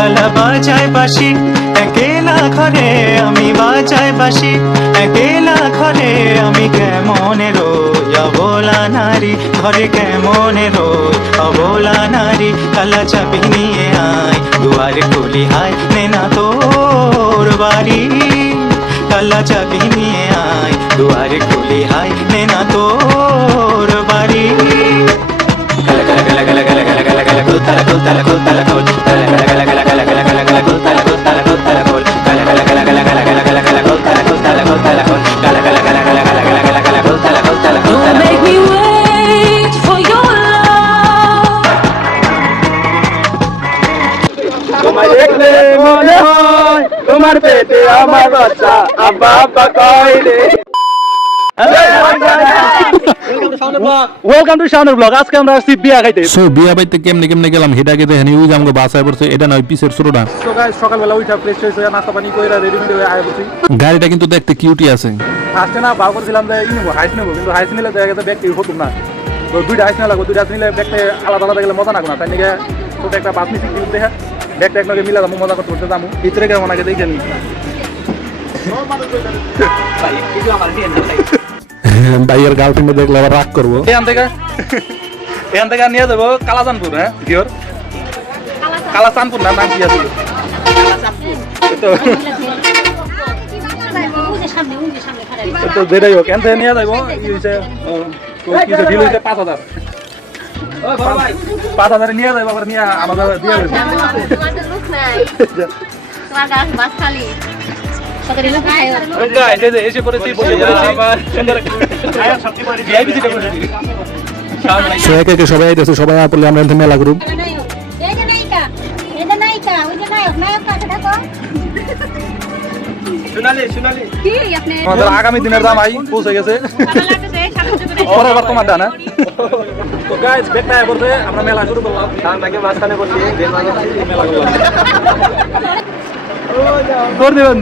কালা বাজায় বাসি একেলা ঘরে আমি বাজায় বাসি একেলা ঘরে আমি কেমন রোই অবলা নারী ঘরে কেমন রোই অবলা নারী কালা চাবি নিয়ে আয় দুয়ারে খুলি হায় নেনা তোর বাড়ি কালা চাবি নিয়ে আয় দুয়ারে খুলি হায় নেনা তোর বাড়ি Gala gala gala gala gala gala gala gala তোমার পেটে আমার বাচ্চা আব্বা আব্বা কয় রে ওয়েলকাম টু শাওনের ব্লগ আজকে আমরা আসছি বিয়া খাইতে। সো বিয়া বাইতে কেমনে কেমনে গেলাম হেটা কে দেখেন ইউজ আমাকে বাসায় পড়ছে এটা নয় পিসের ছোটটা। তো গাইস সকালবেলা উঠা ফ্রেশ ফ্রেশ নাস্তা পানি কইরা হয়ে আয় বসি। গাড়িটা কিন্তু দেখতে কিউটি আছে। ফার্স্টে না করছিলাম যে ই নেব হাইস নেব কিন্তু হাইস নিলে দেখা গেছে ব্যাগটি হতুম না। তো দুইটা হাইস না লাগবে দুইটা হাইস নিলে ব্যাগটা আলাদা আলাদা গেলে মজা লাগবে না। তাই নিয়ে ছোট একটা বাস মিশিং কিনতে হ্যাঁ ব্যাগটা একলগে মিলা যাব মজা করতে করতে যাব। ভিতরে কেমন আগে দেখে নি। ভাইয়ের গার্লফ্রেন্ডে দেখলে আবার রাগ করব। এখান থেকে এখান থেকে নিয়ে যাব কালাচানপুর হ্যাঁ কিওর কালাচানপুর না নাম কি আছে? তো যেটাই হোক এখান থেকে নিয়ে যাব কি পাঁচ হাজার। পাঁচ হাজার নিয়ে যাবে বাবার নিয়ে আমাদের দিয়ে দেবে। সবাই আইতেছে সবাই পড়লে আমরা মেলা গ্রুপ আগামী দিনের দাম আই পৌঁছে গেছে। পরের বার তোমার ডান হ্যাঁ? তো গাইজ ব্যাগ টায়া করবে আমরা মেলা শুরু করলাম। ডান নাকি মাঝখানে করছি মেলা করলাম। কর দেবেন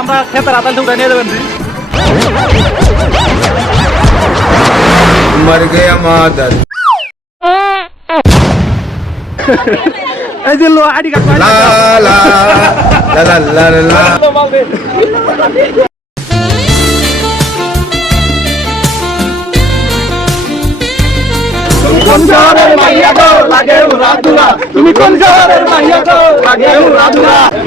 আমরা খেতের আতাল উঠে নিয়ে দেবেন মর গে মাদার। এই যে লো আইডি কার্ড লা লা লা লা লা কোন শহরের মাইয়া গো লাগে উড়া তুমি কোন শহরের মাইয়া গো লাগে উড়া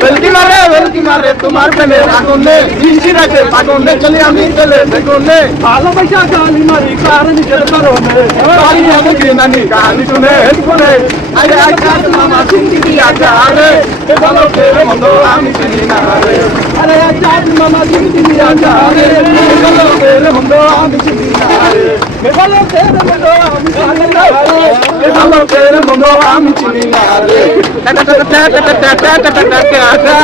বেলকি মারে ভেলকি মারে, তোমার প্রেমের আগুনে। ইঞ্চি রাখে আগুনে চলে আমি চলে বেগুনে। ভালোবাসা গালি মারি, কার নিজের কারণে বাড়ি আমি নানি কাহানি শুনে শুনে। আরে আকাশ মামা চিন্তি কি আচারে আরে ভালো মন্দ আমি চিনি না রে। আরে চাঁদ মামা দিদি রাজা রে মেঘলো বের হলো আমি সিদ্ধা রে। মেঘলো বের হলো আমি সাগনা রে। মেঘলো বের হলো আমি চিনিনা রে। Tata tata tata tata tata tata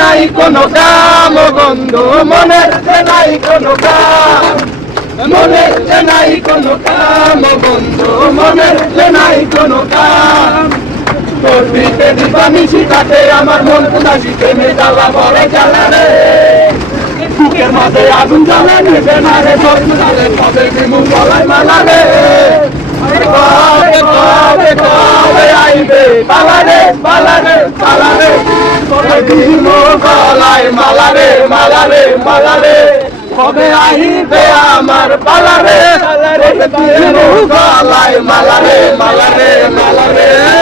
নাই কোনো কাম, বন্ধু মনে নাই কোনো কাম। মনে নাই কোনো কাম, বন্ধু মনে নাই কোনো কাম। পিঠে দিবা মিশি কাটে আমার মন উদাসী প্রেমে জ্বালা বড় জ্বালা বুকের মাঝে আগুন জ্বালা নেবে না রে তোর জ্বালে কবে বিমু গলায় মালা রে কবে কবে কবে আইবে পালা রে পালা পালা কবে গলায় আইবে আমার পালা রে গলায় মালা রে মালা রে মালা রে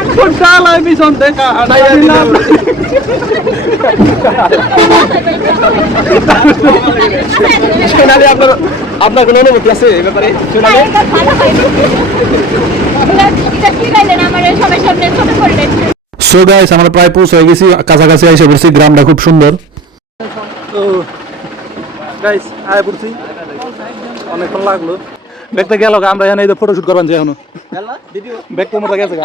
ভুট্টা লাই পিছন থেকে হাঁটাইয়া দিলাম সোনালি আপনার আপনার কোনো অনুমতি আছে এই ব্যাপারে সোনালি সো গাইস আমরা প্রায় পৌঁছে গেছি কাছাকাছি এসে পড়ছি গ্রামটা খুব সুন্দর তো গাইস আয় পড়ছি অনেকক্ষণ লাগল ব্যাগটা গেল আমরা এখানে এই ফটো শুট করবেন যে এখনও। ব্যাগ তো মোটা গেছে গা।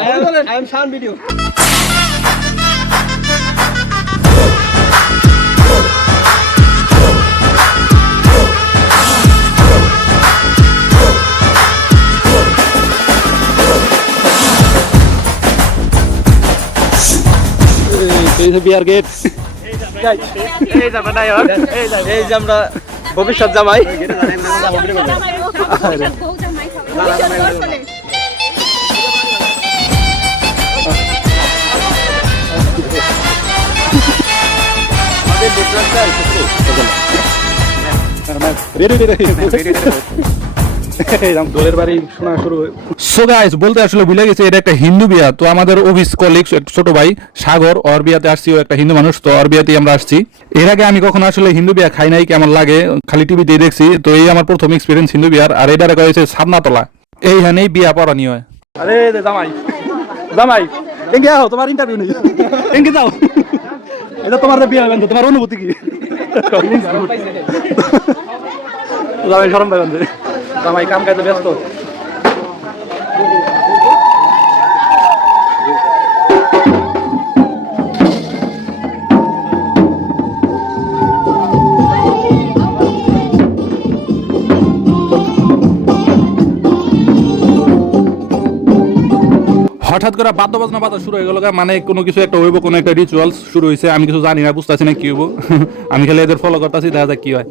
এই- এই যে বিয়ার গেট এই যে আমরা ভবিষ্যৎ জামাই। Ready ready ready. শুরু সো গাইস বলতে আসলে ভুলে গেছি এটা একটা হিন্দু বিয়া। তো আমাদের অফিস কলিগ ছোট ভাই সাগর ওর বিয়াতে আসছি ও একটা হিন্দু মানুষ তো ওর আমরা আসছি। এর আগে আমি কখনো আসলে হিন্দু বিয়া খাই নাই কেমন লাগে খালি টিভিতে দেখছি তো এই আমার প্রথম এক্সপিরিয়েন্স হিন্দু বিয়ার আর এটা রেখা হয়েছে সাবনাতলা এইখানেই বিয়া পড়ানি হয় আরে জামাই। জামাই। এঙ্গে আও তোমার ইন্টারভিউ নেই। এঙ্গে যাও। এটা তোমার বিয়া হবে তোমার অনুভূতি কি? জামাই শরম পাইবেন। জামাই কাম কাজে ব্যস্ত। হঠাৎ করে বাদ্য বাজনা বাজা শুরু হয়ে গেল মানে কোনো কিছু একটা হইব, কোনো একটা রিচুয়ালস শুরু হয়েছে আমি কিছু জানি না, বুঝতেছি না কি হইব। আমি খালি এদের ফলো করতেছি, দেখা যাক কি হয়।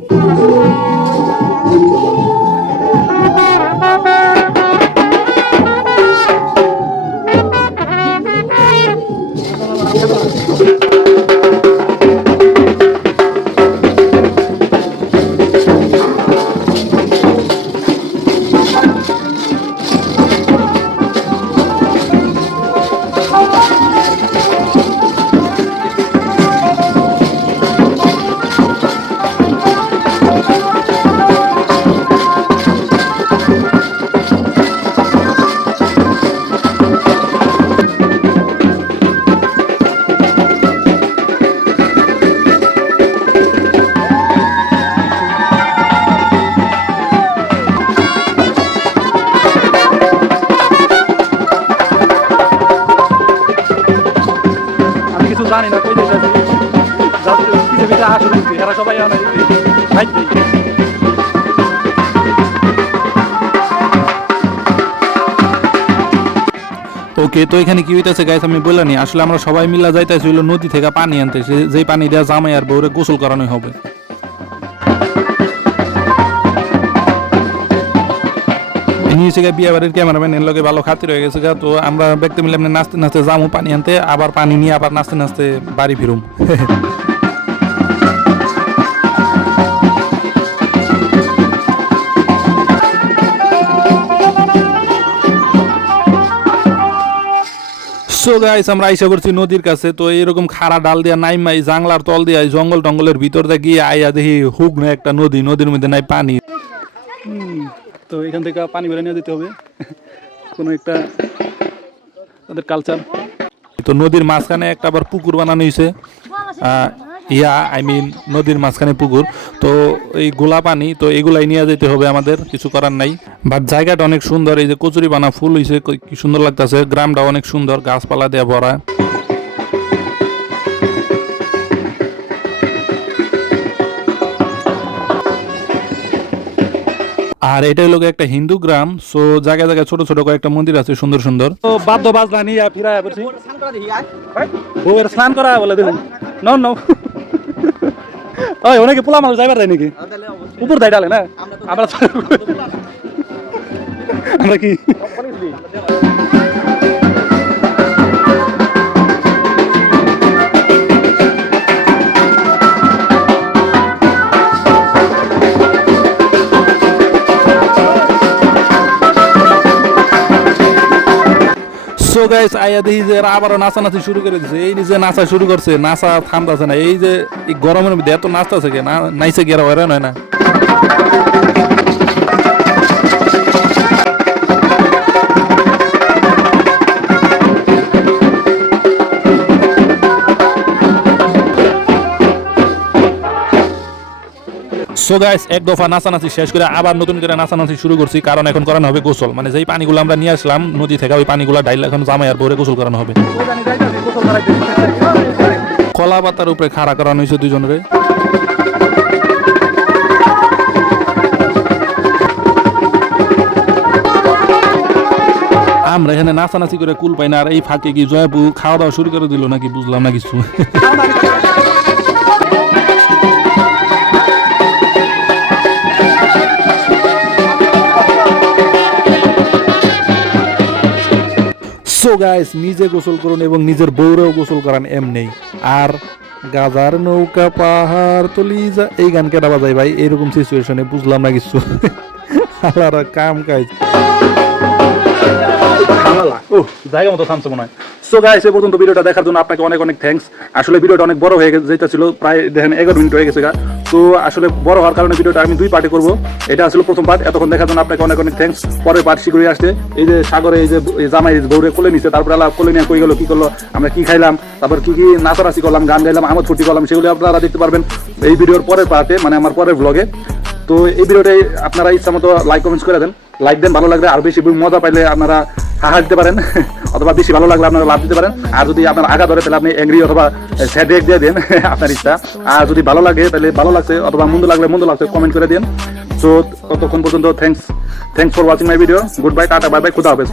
জানি না কই দেশে যাদের পিছে পিছে আসো দেখছি এরা সবাই আমার ভাই। ওকে, তো এখানে কি হইতেছে গাইস আমি বললাম আসলে আমরা সবাই মিলা যাইতেছি হইল নদী থেকে পানি আনতে যে পানি দেওয়া জামাই আর বউরে গোসল করানো হবে। গিয়ে বিয়ে বাড়ির ক্যামেরাম্যান এর লগে ভালো খাতির হয়ে গেছে তো আমরা ব্যক্তি মিলে এমনি নাচতে নাচতে যামু পানি আনতে, আবার পানি নিয়ে আবার নাচতে নাচতে বাড়ি ফিরুম। সো গাইস আমরা আইসা করছি নদীর কাছে, তো এরকম খাড়া ডাল দিয়া নাই মাই জাংলার তল দিয়া জঙ্গল টঙ্গলের ভিতর দিয়ে গিয়ে আইয়া দেখি হুক না একটা নদী, নদীর মধ্যে নাই পানি। তো এখান থেকে পানি বেড়ে নিয়ে যেতে হবে। কোনো একটা তাদের কালচার তো নদীর মাঝখানে একটা আবার পুকুর বানানো হয়েছে। ইয়া আই মিন নদীর মাঝখানে পুকুর। তো এই গোলা পানি, তো এগুলাই নিয়ে যেতে হবে আমাদের, কিছু করার নাই। বাট জায়গাটা অনেক সুন্দর, এই যে কচুরি বানা ফুল হয়েছে কি সুন্দর লাগতেছে। গ্রামটা অনেক সুন্দর, গাছপালা দিয়ে ভরা। আর এটা হলো একটা হিন্দু গ্রাম সো জায়গায় জায়গায় ছোট ছোট কয়েকটা মন্দির আছে, সুন্দর সুন্দর। তো বাদ্য বাজনা নিয়ে ফিরায় পড়ছি বউয়ের স্নান করা বলে, দেখুন। ন ন ওই, অনেকে পোলা মানুষ যাইবার দেয় নাকি? উপর দেয় ডালে না? আমরা আমরা কি গাইস আইয়া দেখি যে আবারও নাচানাচি শুরু করে দিছে। এই যে নাচা শুরু করছে, নাচা থামতাছে না। এই যে গরমের মধ্যে এত নাচতাছে না নাইছে গেরা হয়রান হয় না। সো গাইস এক দফা নাচানাচি শেষ করে আবার নতুন করে নাচানাচি শুরু করছি। কারণ এখন করানো হবে গোসল। মানে যেই পানিগুলো আমরা নিয়ে আসলাম নদী থেকে, ওই পানিগুলো ডাইল এখন জামাই আর ভরে গোসল করানো হবে। কলা পাতার উপরে খাড়া করানো হয়েছে দুজনের। আমরা এখানে নাচানাচি করে কুল পাই না, আর এই ফাঁকে কি জয়াপু খাওয়া দাওয়া শুরু করে দিল নাকি বুঝলাম না কিছু। গাইস নিজে গোসল করুন এবং নিজের বউরেও গোসল করান এমনি আর গাজার নৌকা পাহাড় তলি যা, এই গান কেটা বাজাই ভাই? এরকম সিচুয়েশনে বুঝলাম না কিছু। আলারা কাম কাজ জায়গা মতো থামছে মনে হয়। সো গাইস এ পর্যন্ত ভিডিওটা দেখার জন্য আপনাকে অনেক অনেক থ্যাঙ্কস আসলে ভিডিওটা অনেক বড় হয়ে যেটা ছিল প্রায় দেখেন এগারো মিনিট হয়ে গেছে গা। তো আসলে বড় হওয়ার কারণে ভিডিওটা আমি দুই পার্টে করব। এটা আসলে প্রথম পার্ট এতক্ষণ দেখার জন্য আপনাকে অনেক অনেক থ্যাঙ্কস পরের পার্ট শীঘ্রই এই যে সাগরে এই যে জামাই বৌরে কোলে নিছে তারপরে আলাপ কোলে নিয়ে কই গেল কি করল আমরা কি খাইলাম তারপর কি কি নাচানাচি করলাম গান গাইলাম আমোদ ফুর্তি করলাম সেগুলো আপনারা দেখতে পারবেন এই ভিডিওর পরের পার্টে মানে আমার পরের ব্লগে তো এই ভিডিওটাই আপনারা ইচ্ছা মতো লাইক কমেন্টস করে দেন। লাইক দেন ভালো লাগবে আর বেশি মজা পাইলে আপনারা হাহা দিতে পারেন, অথবা বেশি ভালো লাগলে আপনারা লাভ দিতে পারেন। আর যদি আপনার আগা ধরে তাহলে আপনি অ্যাংরি অথবা স্যাড রেক দিয়ে দেন, আপনার ইচ্ছা। আর যদি ভালো লাগে তাহলে ভালো লাগছে অথবা মন্দ লাগলে মন্দ লাগছে কমেন্ট করে দিন। সো ততক্ষণ পর্যন্ত thanks thanks for watching my video goodbye tata bye bye খুদা হাফেজ।